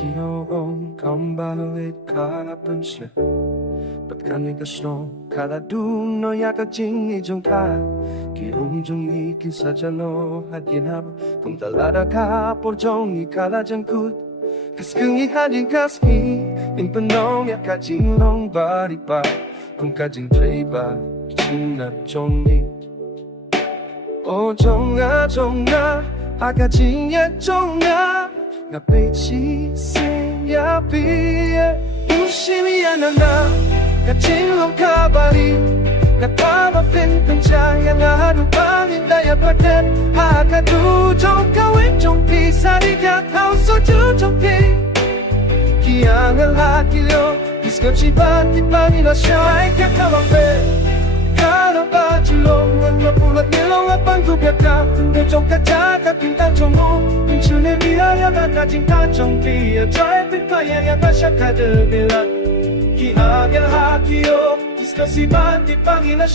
귀여운 건방을 가라분실 빡가니까 스노 가라두 너야 각징이 좀가 기름 좀 이긴 사자노 하긴 하고 kumtalada porjong ikalajang kut kaskengi hading kaski in panong ya kajing long bari pa kung kajing play ba china chongi o chonga akajing ya chonga nga pechi sing ya bi ushimi anana kajing long kabari Natama fin penjaya ngadu bangin daya badan Hakadu jong kawin jong pi Sarika kau soju jong pi Kiangan hati lo Iskam shibat di bangin la syai kakawang pe Kalau baju longan mapulat nilong apang tu biaka Nde jong kajaga bintang jong mo Pinchune biaya baka cinta jong pi Ajay pipaya yang masyakada milat Kiangan hati lo Discussing di Panginoon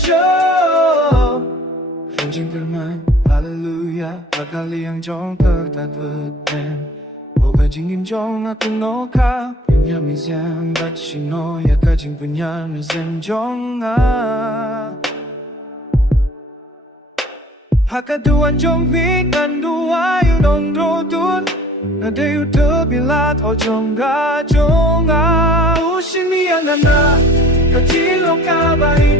Hinging bermain Hallelujah Pagkali ang jong pagtatwatan Huwag jingin jong at unoka Pinyamizyan Ba't sinoya kajing pinyamizyan jong Hakaduan jong bikan dua yun rodun Nadayu tebilat o jong ga jong Ushinian na Kajilong kabari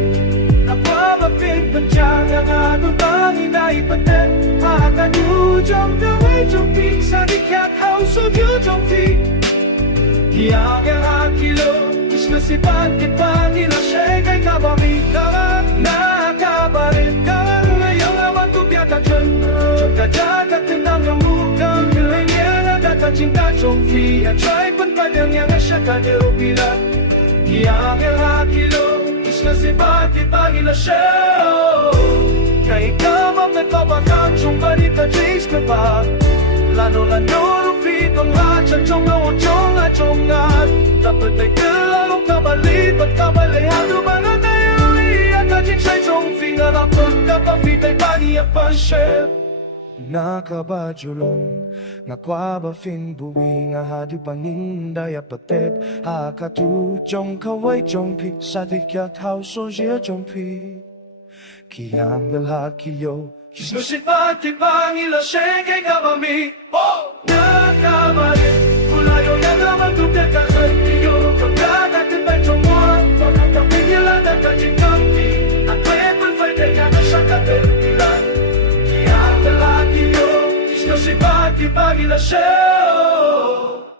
Napamapit Panjangang ano bang inaipatin Hakadujong gaway jong pi Sadikat house of you jong pi Hiyang hakilo Iskasipan kitpang ila syekay kabami Kawag na kabari Kawag ngayong awan tubiyata dyan Jong kajagat tinang yung bukang Kilay niya na data cinta jong pi At try panpanyang yang asya kadil bilang Yang hakilo Iskasipan kitpang ila syekay Kay kamam na kabakang Jong balita jays na pa Lano-lano Rupitong hachan Jong na wajong at jong at Dapat ay kalalong kabalit Ba't kabalihan Dumana na yung iyan Kajin siya'y jong fingarapon Kapafitay paniyak pa siya Nakabajulong Nakwaba fin buwi Nga hadi panginday apatet Hakatu jong kaway jong pi Sadikat house o siya jong pi Kiyang lalhakiyo Kisnusit pati pangila syekay kabami Nakamalit Kulayo na naman tupya kakaliyo Pagkakatin pa jong mo Pagkakapinila na kajing kampi At weapon fighter ka na siya kapililan Kiyang lalhakiyo Kisnusit pati pangila syekay